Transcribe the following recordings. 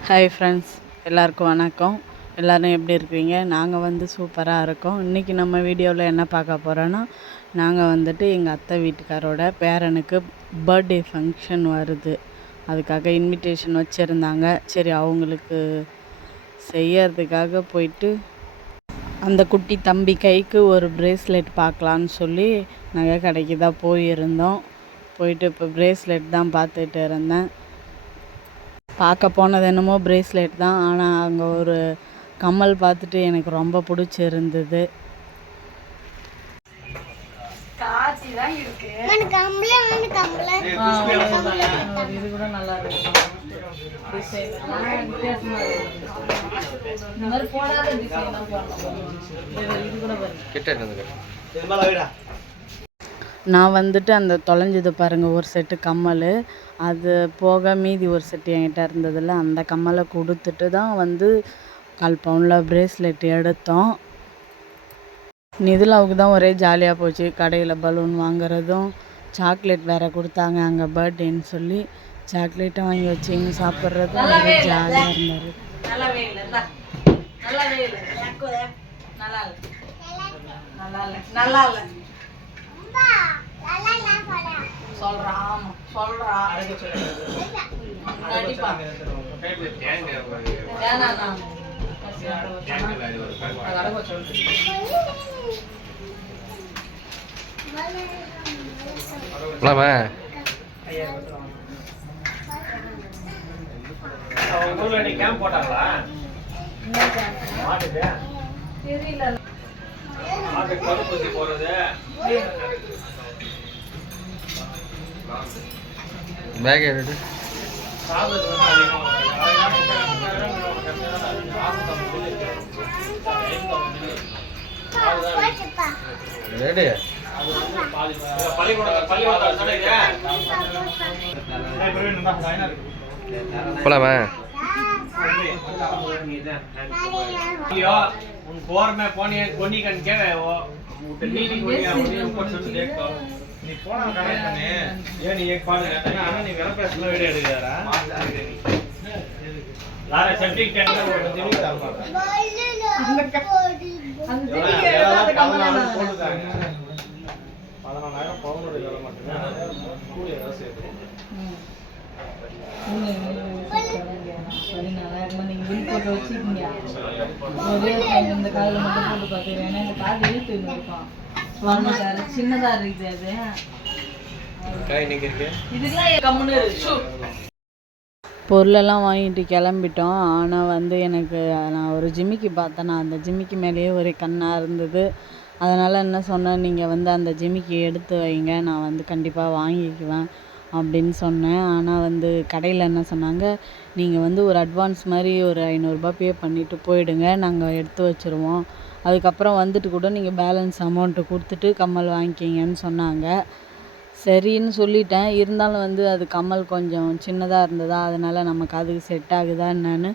Hi friends எல்லாருக்கும் வணக்கம். எல்லோரும் எப்படி இருக்கிறீங்க நாங்கள் வந்து சூப்பராக இருக்கோம். இன்றைக்கி நம்ம வீடியோவில் என்ன பார்க்க போகிறோன்னா நாங்கள் வந்துட்டு எங்கள் அத்தை வீட்டுக்காரோட பேரனுக்கு பர்த்டே ஃபங்க்ஷன் வருது. அதுக்காக இன்விடேஷன் வச்சுருந்தாங்க. சரி அவங்களுக்கு செய்யறதுக்காக போயிட்டு அந்த குட்டி தம்பி கைக்கு ஒரு ப்ரேஸ்லெட் பார்க்கலான்னு சொல்லி நகை கடைக்கு தான் போயிருந்தோம். போயிட்டு இப்போ ப்ரேஸ்லெட் தான் பார்த்துட்டு இருந்தேன். பார்க்க போனது என்னமோ ப்ரேஸ்லெட் தான். ஆனால் அங்கே ஒரு கம்மல் பார்த்துட்டு எனக்கு ரொம்ப பிடிச்சிருந்தது. நான் வந்துட்டு அந்த தொலைஞ்சது பாருங்கள் ஒரு செட்டு கம்மல். அது போக மீதி ஒரு செட்டு என்கிட்ட இருந்ததில்ல அந்த கம்மலை கொடுத்துட்டு தான் வந்து கால் பவுனில் ப்ரேஸ்லெட் எடுத்தோம். நிதிலாவுக்கு தான் ஒரே ஜாலியாக போச்சு. கடையில் பலூன் வாங்குறதும் சாக்லேட் வேறு கொடுத்தாங்க அங்கே பர்த்டேன்னு சொல்லி. சாக்லேட்டும் வாங்கி வச்சிங்க சாப்பிட்றதும் ஒரே ஜாலியாக இருந்தார் இல்லை. நல்லா இல்லை. நல்லா இல்லை. சொல்றா. ஆமா சொல்றா கண்டிப்பா போட்டாங்களா மாட்டுக்கு தெரியல. மாட்டுக்கு தடுப்பூசி போடுறது. பேக் எடுத்து ரெடி போலாமா उनको और मैं फोन ये कोनी कन के वो उठनी नहीं कोनी उनको सब देख पाओ நீ போனா கனெக்ட் பண்ணி. ஏன் நீ एक பாடு ஆனா நீ வேற பேசல வீடியோ எடுக்கறா லார செப்டிக் டேங்க்ல ஒரு திமி தர மாட்டேன். அந்த எடுக்காத கம்மலை பதினாலு நான் போட்டுட்டாங்க. பதினாலாயிரம் பவுனோட விலை மட்டும்தான். கூலி ஏதாவது சேர்த்து. ம். நீங்க பதினாலாயிரமா நீங்க பில் போட்டு வச்சுக்கீங்க ஒரே time இந்த காதில் மட்டும் போட்டு பார்த்துக்கிறேன். ஏன்னா இந்த காது இழுத்து வரணும் சார் சின்னதா இருக்குது அது காய் இன்னைக்கு இருக்கு. இதுக்கெல்லாம் கம்முன்னு இரு. ஷூ. பொருளெல்லாம் வாங்கிட்டு கிளம்பிட்டோம். ஆனால் வந்து எனக்கு நான் ஒரு ஜிமிக்கி பார்த்தேன். அந்த ஜிமிக்கி மேலேயே ஒரே கண்ணாக இருந்தது. அதனால் என்ன சொன்னேன் நீங்கள் வந்து அந்த ஜிமிக்கி எடுத்து வைங்க. நான் வந்து கண்டிப்பாக வாங்கிக்குவேன். அப்படின்னு சொன்னேன். ஆனால் வந்து கடையில் என்ன சொன்னாங்க நீங்கள் வந்து ஒரு அட்வான்ஸ் மாதிரி ஒரு ஐநூறுரூபா பே பண்ணிவிட்டு போயிடுங்க. நாங்கள் எடுத்து வச்சுருவோம். அதுக்கப்புறம் வந்துட்டு கூட நீங்கள் பேலன்ஸ் அமௌண்ட்டு கொடுத்துட்டு கம்மல் வாங்கிக்கிங்கன்னு சொன்னாங்க. சரின்னு சொல்லிட்டேன். இருந்தாலும் வந்து அது கம்மல் கொஞ்சம் சின்னதாக இருந்ததா? அதனால் நமக்கு அதுக்கு செட் ஆகுதா என்னன்னு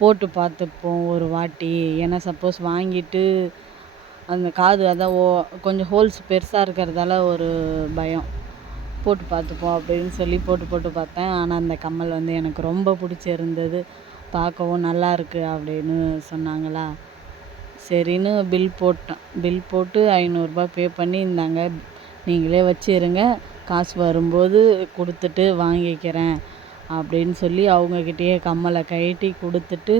போட்டு பார்த்துப்போம் ஒரு வாட்டி. ஏன்னா சப்போஸ் வாங்கிட்டு அந்த காது அதான் ஓ கொஞ்சம் ஹோல்ஸ் பெருசாக இருக்கிறதால ஒரு பயம். போட்டு பார்த்துப்போம் அப்படின்னு சொல்லி போட்டு போட்டு பார்த்தேன். ஆனால் அந்த கம்மல் வந்து எனக்கு ரொம்ப பிடிச்சிருந்தது. பார்க்கவும் நல்லா இருக்குது அப்படின்னு சொன்னாங்களா? சரின்னு பில் போட்டேன். பில் போட்டு ஐநூறுரூபா பே பண்ணி இந்தாங்க. நீங்களே வச்சிருங்க காசு வரும்போது கொடுத்துட்டு வாங்கிக்கிறேன் அப்படின்னு சொல்லி அவங்கக்கிட்டேயே கம்மலை கழட்டி கொடுத்துட்டு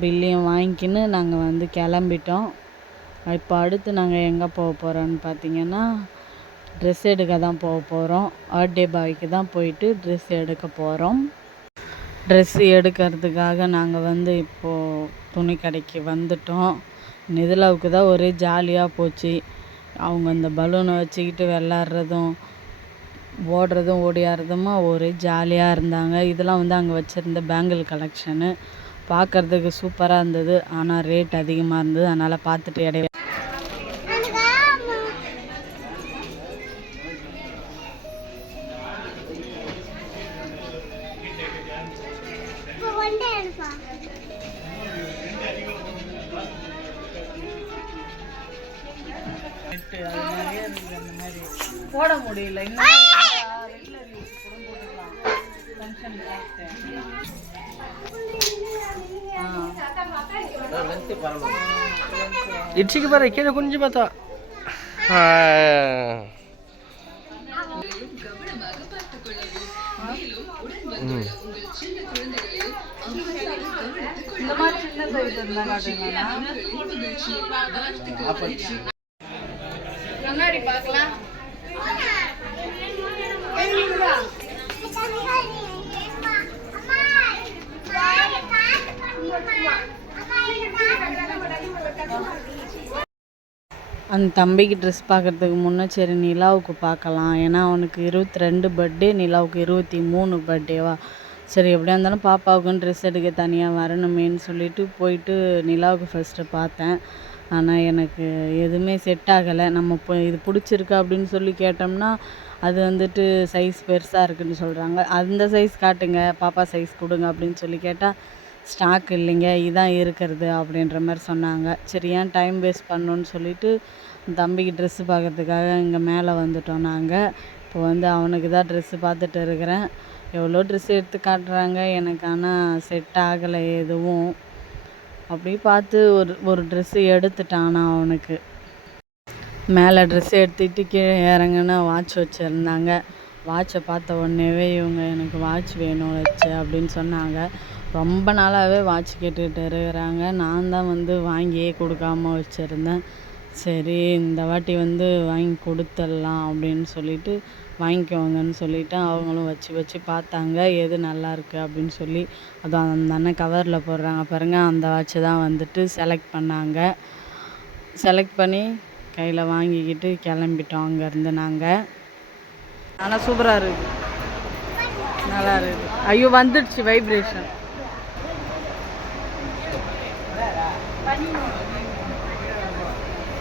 பில்லையும் வாங்கிக்கின்னு நாங்கள் வந்து கிளம்பிட்டோம். இப்போ அடுத்து நாங்கள் எங்கே போக போகிறோன்னு பார்த்தீங்கன்னா ட்ரெஸ் எடுக்க தான் போக போகிறோம் பர்த்டே பாய்க்கு தான் போயிட்டு ட்ரெஸ் எடுக்க போகிறோம் ட்ரெஸ்ஸு எடுக்கிறதுக்காக நாங்கள் வந்து இப்போது துணி கடைக்கு வந்துட்டோம். நிதிலாவுக்கு தான் ஒரே ஜாலியாக போச்சு. அவங்க அந்த பலூனை வச்சுக்கிட்டு விளாட்றதும் ஓடுறதும் ஓடியாடுறதுமா ஒரே ஜாலியாக இருந்தாங்க. இதெல்லாம் வந்து அங்கே வச்சுருந்த பேங்கிள் கலெக்ஷனு பார்க்கறதுக்கு சூப்பராக இருந்தது. ஆனால் ரேட் அதிகமாக இருந்தது. அதனால் பார்த்துட்டு இடையில நெட்டு அது நிறைய இருக்குது அந்த மாதிரி போட முடியல. இன்னும் ரெகுலர் யூஸ் கூட போட்டுக்கலாம் ஃபங்க்ஷன் பார்த்து இட்லிக்கு பாரு கீழே குஞ்சு பார்த்தா ஆ. ம் இந்த மாதிரி சின்ன சைஸ் இருந்தா அந்த தம்பிக்கு ட்ரெஸ் பார்க்கறதுக்கு முன்னே சரி நிலாவுக்கு பார்க்கலாம். ஏன்னா அவனுக்கு இருபத்தி ரெண்டு பர்த்டே நிலாவுக்கு இருபத்தி மூணு பர்த்டேவா சரி எப்படியா இருந்தாலும் பாப்பாவுக்கும் ட்ரெஸ் எடுக்க தனியாக வரணுமேன்னு சொல்லிட்டு போயிட்டு நிலாவுக்கு ஃபஸ்ட்டு பார்த்தேன். ஆனால் எனக்கு எதுவுமே செட் ஆகலை. நம்ம இப்போ இது பிடிச்சிருக்கு அப்படின்னு சொல்லி கேட்டோம்னா அது வந்துட்டு சைஸ் பெருசாக இருக்குன்னு சொல்கிறாங்க அந்த சைஸ் காட்டுங்க பாப்பா சைஸ் கொடுங்க அப்படின்னு சொல்லி கேட்டால் ஸ்டாக் இல்லைங்க இதான் இருக்கிறது அப்படின்ற மாதிரி சொன்னாங்க. சரி ஏன் டைம் வேஸ்ட் பண்ணணுன்னு சொல்லிட்டு தம்பிக்கு ட்ரெஸ்ஸு பார்க்கறதுக்காக இங்கே மேலே வந்துட்டோம் நாங்கள் இப்போ வந்து அவனுக்கு தான் ட்ரெஸ்ஸு பார்த்துட்டு இருக்கிறேன். எவ்வளோ ட்ரெஸ் எடுத்து காட்டுறாங்க எனக்கு ஆனால் செட் ஆகலை எதுவும். அப்படி பார்த்து ஒரு ஒரு ட்ரெஸ்ஸு எடுத்துட்டான் அவனுக்கு. மேலே ட்ரெஸ் எடுத்துக்கிட்டு கீழே இறங்குனா வாட்ச் வச்சுருந்தாங்க. வாட்சை பார்த்த உடனேவே இவங்க எனக்கு வாட்ச் வேணும் வச்சு அப்படின்னு சொன்னாங்க. ரொம்ப நாளாகவே வாட்ச் கேட்டுக்கிட்டு இருக்கிறாங்க. நான் தான் வந்து வாங்கியே கொடுக்காம வச்சுருந்தேன். சரி இந்த வாட்டி வந்து வாங்கி கொடுத்துடலாம் அப்படின்னு சொல்லிட்டு வாங்கிக்கோங்கன்னு சொல்லிவிட்டு அவங்களும் வச்சு வச்சு பார்த்தாங்க. எது நல்லாயிருக்கு அப்படின்னு சொல்லி. அது அந்த அண்ணன் கவரில் போடுறாங்க. பாருங்கள் அந்த வாட்சை தான் வந்துட்டு செலக்ட் பண்ணாங்க. செலக்ட் பண்ணி கையில் வாங்கிக்கிட்டு கிளம்பிட்டோம் அங்கேருந்து நாங்கள் ஆனால் சூப்பராக இருக்குது நல்லா இருக்குது ஐயோ வந்துடுச்சு வைப்ரேஷன்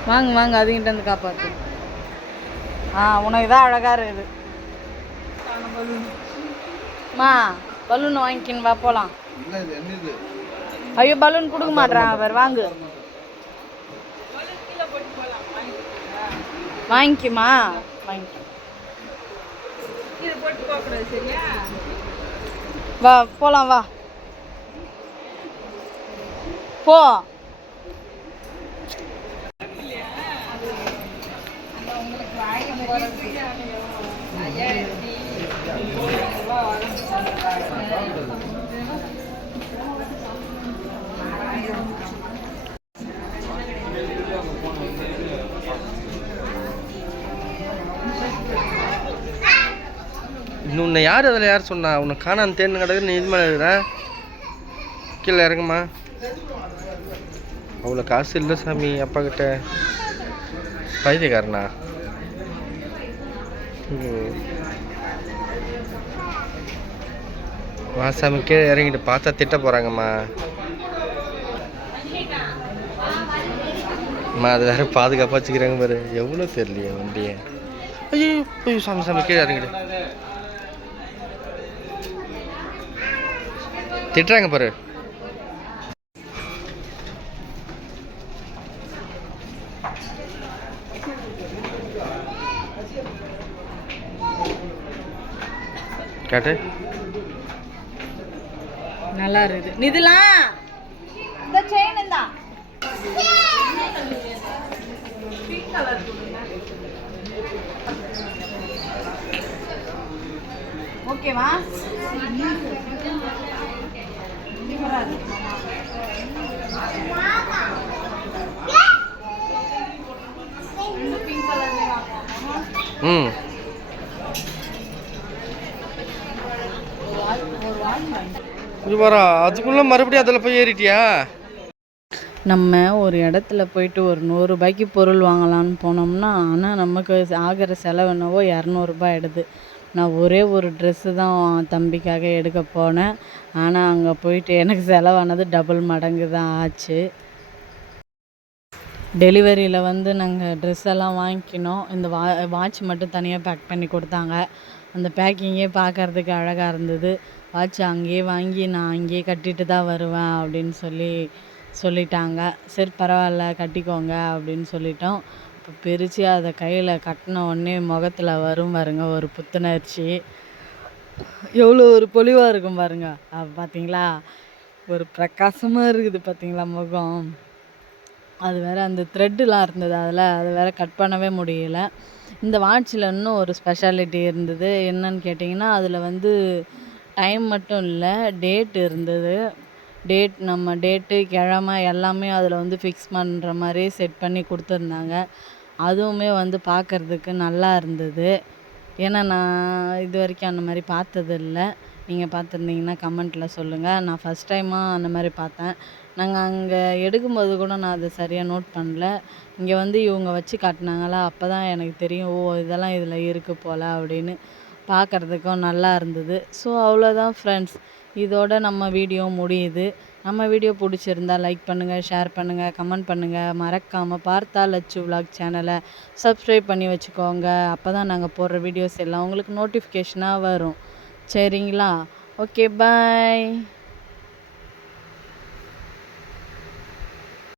வாங்க வாங்க அதுங்கிட்ட இருந்து காப்பாற்று ஆ உனக்கு தான் அழகாக இருக்குது. மா பலூன் வாங்கிக்கின்னு வா போகலாம் ஐயோ பலூன் கொடுக்க மாட்றான் அவர் வாங்கு. வாங்கிக்குமா? வாங்கிக்க. வா போலாம் வா. போ. உன்னை யார் அதில் யார் சொன்னா? உன்னை காணாம தேன்னு கிடக்கு நீ இது மேலே இருக்கிற கீழே இறங்குமா? அவ்வளோ காசு இல்லை சாமி அப்பா கிட்ட. பைத்தியக்காரனா? ம். சாமி கீழே இறங்கிட்டு பார்த்தா திட்ட போகிறாங்கம்மா அம்மா அது வேறு பாதுகாப்பாக வச்சுக்கிறாங்க பாரு. எவ்வளோ தெரியலையே வண்டியை. ஐயோ ஐயோ சாமி சாமி கீழே இறங்கிடு. திட்டுறாங்க பாரு. காட்டு. நல்லா இருக்குது. நிதுலாம் இந்த செயின் இந்தா. ஓகேவா ம் இது வரா அதுக்குள்ளே மறுபடியும் அதில் போய் ஏறிட்டியா? நம்ம ஒரு இடத்துல போயிட்டு ஒரு நூறுரூபாய்க்கு பொருள் வாங்கலாம்னு போனோம்னா ஆனால் நமக்கு ஆகிற செலவு என்னவோ இரநூறுபா எடுது நான் ஒரே ஒரு ட்ரெஸ்ஸு தான் தம்பிக்காக எடுக்க போனேன். ஆனால் அங்கே போயிட்டு எனக்கு செலவானது டபுள் மடங்கு தான் ஆச்சு. டெலிவரியில் வந்து நாங்கள் ட்ரெஸ் எல்லாம் வாங்கிக்கினோம். இந்த வா வாட்ச் மட்டும் தனியாக பேக் பண்ணி கொடுத்தாங்க. அந்த பேக்கிங்கே பார்க்கறதுக்கு அழகாக இருந்தது. வாட்ச் அங்கேயே வாங்கி நான் அங்கேயே கட்டிட்டு தான் வருவேன் அப்படின்னு சொல்லி சொல்லிட்டாங்க. சரி பரவாயில்ல கட்டிக்கோங்க அப்படின்னு சொல்லிட்டோம். இப்போ பிரித்து அதை கையில் கட்டின உடனே முகத்தில் வரும் பாருங்க ஒரு புத்துணர்ச்சி. எவ்வளோ ஒரு பொலிவாக இருக்கும் பாருங்க. பார்த்தீங்களா ஒரு பிரகாசமாக இருக்குது பார்த்தீங்களா முகம். அது வேற அந்த த்ரெட்டுலாம் இருந்தது அதில் அது வேற கட் பண்ணவே முடியல. இந்த வாட்சில் இன்னும் ஒரு ஸ்பெஷாலிட்டி இருந்தது. என்னன்னு கேட்டிங்கன்னா அதில் வந்து டைம் மட்டும் இல்லை டேட் இருந்தது. டேட் நம்ம டேட்டு கிழமை எல்லாமே அதில் வந்து ஃபிக்ஸ் பண்ணுற மாதிரி செட் பண்ணி கொடுத்துருந்தாங்க. அதுவுமே வந்து பார்க்கறதுக்கு நல்லா இருந்தது. ஏன்னா நான் இது வரைக்கும் அந்த மாதிரி பார்த்ததில்ல. நீங்கள் பார்த்துருந்தீங்கன்னா கமெண்ட்டில் சொல்லுங்கள் நான் ஃபஸ்ட் டைமாக அந்த மாதிரி பார்த்தேன். நாங்கள் அங்கே எடுக்கும்போது கூட நான் அதை சரியாக நோட் பண்ணல. இங்கே வந்து இவங்க வச்சு காட்டினாங்களா அப்போ தான் எனக்கு தெரியும் ஓ இதெல்லாம் இதில் இருக்குது போல் அப்படின்னு பார்க்கறதுக்கும் நல்லா இருந்தது. ஸோ அவ்வளோதான் ஃப்ரெண்ட்ஸ் இதோட நம்ம வீடியோ முடியுது. நம்ம வீடியோ பிடிச்சிருந்தா லைக் பண்ணுங்கள் ஷேர் பண்ணுங்கள் கமெண்ட் பண்ணுங்கள் மறக்காமல் பார்த்தா லச்சு விலாக் சேனலை சப்ஸ்கிரைப் பண்ணி வச்சுக்கோங்க. அப்போ தான் நாங்கள் போடுற வீடியோஸ் எல்லாம் உங்களுக்கு நோட்டிஃபிகேஷனாக வரும். சரிங்களா? Okay bye